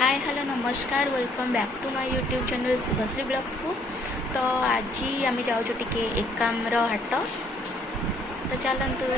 हाय hello नमस्कार welcome back to my YouTube channel Shubhashree blogs को। तो आज आम जाऊँ टिके एकाम्र हाट। तो चलतु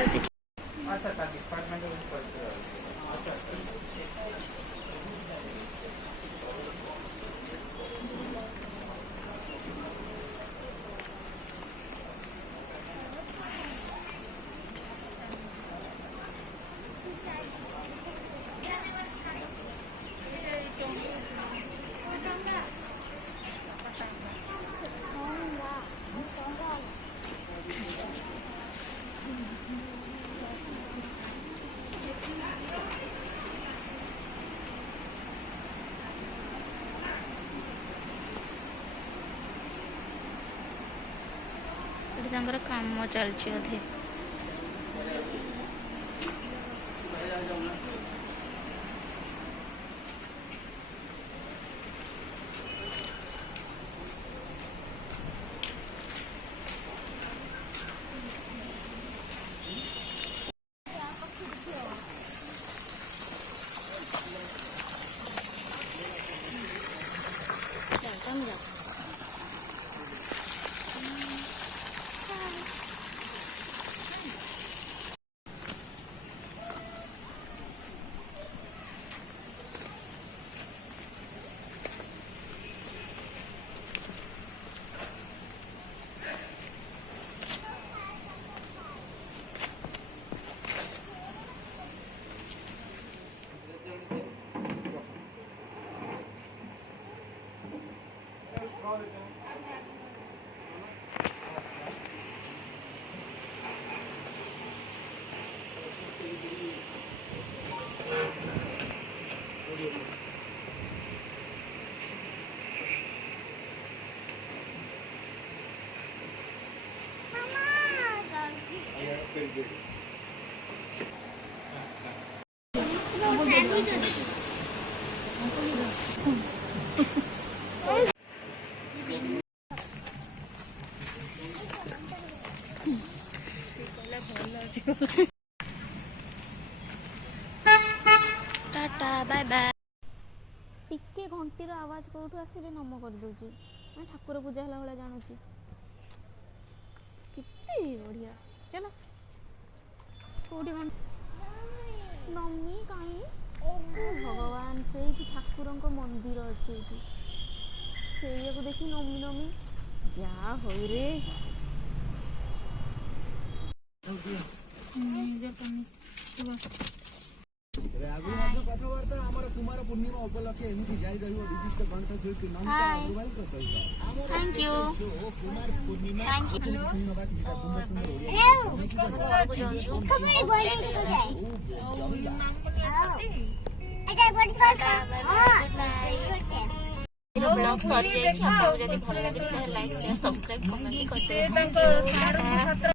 काम चलती अधे टाटा बाय बाय। टिके घंटीर आवाज कौटू आसिले नम कर दूची मैं ठाकुर पूजा हला वाला जानूची कितने बढ़िया। चलो कोठी नमी कहीं भगवान से ठाकुर मंदिर अच्छे से देखी नमी नमी क्या हो रे कथबार्ता आमर कुमार पूर्णिमा उपलक्षे एमिति जारी रहिबो विशिष्ट कंठशिल्पी नमिता अग्रवालको सहित। Thank you Kumar Purnima thank you. धन्यवाद निका सुंदर सुंदर ब्लॉग सॉरी आपको जब भल लगे लाइक शेयर सब्सक्राइब कमेंट करते